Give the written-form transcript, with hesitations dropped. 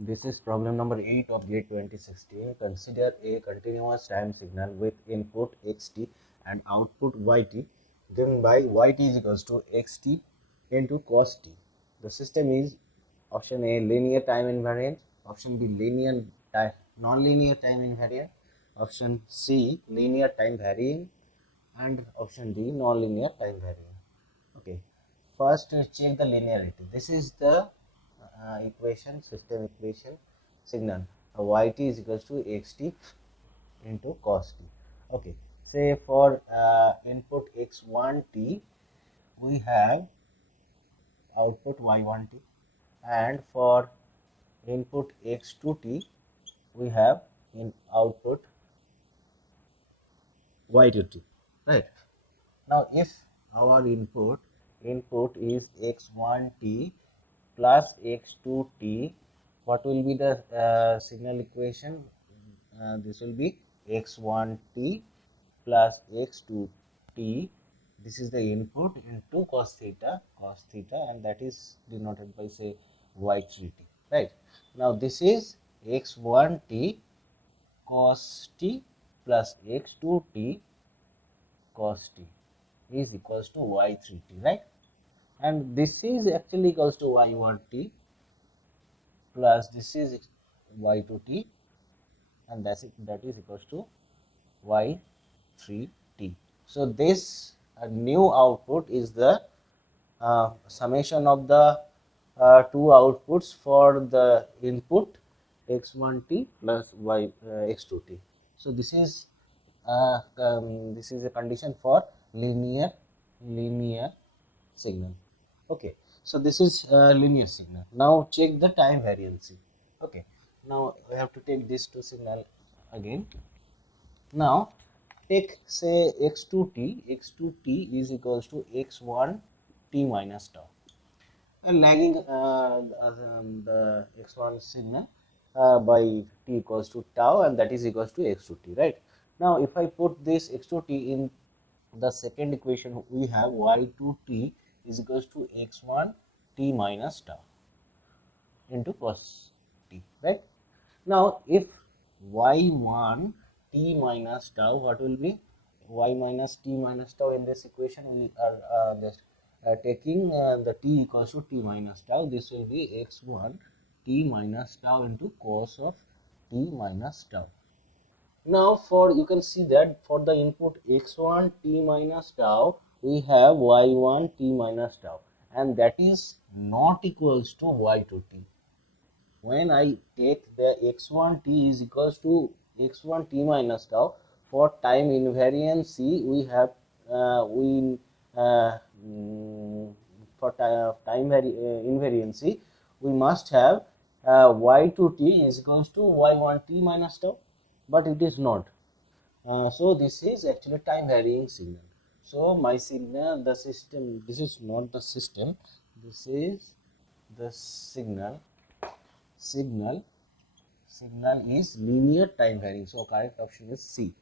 This is problem number 8 of GATE 2016. Consider a continuous time signal with input xt and output yt given by yt is equals to xt into cos t. The system is option A linear time invariant, option B linear non-linear time invariant, option C linear time varying, and option D non-linear time varying. Okay, first check the linearity. This is the equation, system equation signal. Yt is equals to xt into cos t. Okay, say for input x1t, we have output y1t, and for input x2t, we have in output y2t. Right. Now, if our input is x1t plus x2t, what will be the signal equation? This will be x1t plus x2t. This is the input into cos theta, and that is denoted by say y3t. Right. Now this is x1t cos t plus x2t cos t is equals to y3t, right? And this is actually equals to y1t plus this is y2t, and that is equals to y3t. So this new output is the summation of the two outputs for the input x1t plus x2t. So this is a condition for linear signal. Okay, so this is linear signal. Now check the time variancy. Okay, now we have to take these two signal again. Now take say x2t is equals to x1t minus tau, lagging the x1 signal by t equals to tau, and that is equals to x2t, right? Now if I put this x2t in the second equation, we have y2t is equals to x1 t minus tau into cos t, right? Now if y1 t minus tau, what will be y minus t minus tau? In this equation we are just taking the t equals to t minus tau. This will be x1 t minus tau into cos of t minus tau. Now for you can see that for the input x1 t minus tau, we have y1 t minus tau, and that is not equals to y2 t. When I take the x1t is equals to x1t minus tau, for time invariancy we have for time invariancy we must have y2t is equals to y1t minus tau, but it is not. So this is actually time varying signal. So my signal, the system, this is not the system, this is the signal is linear time varying. So correct option is C.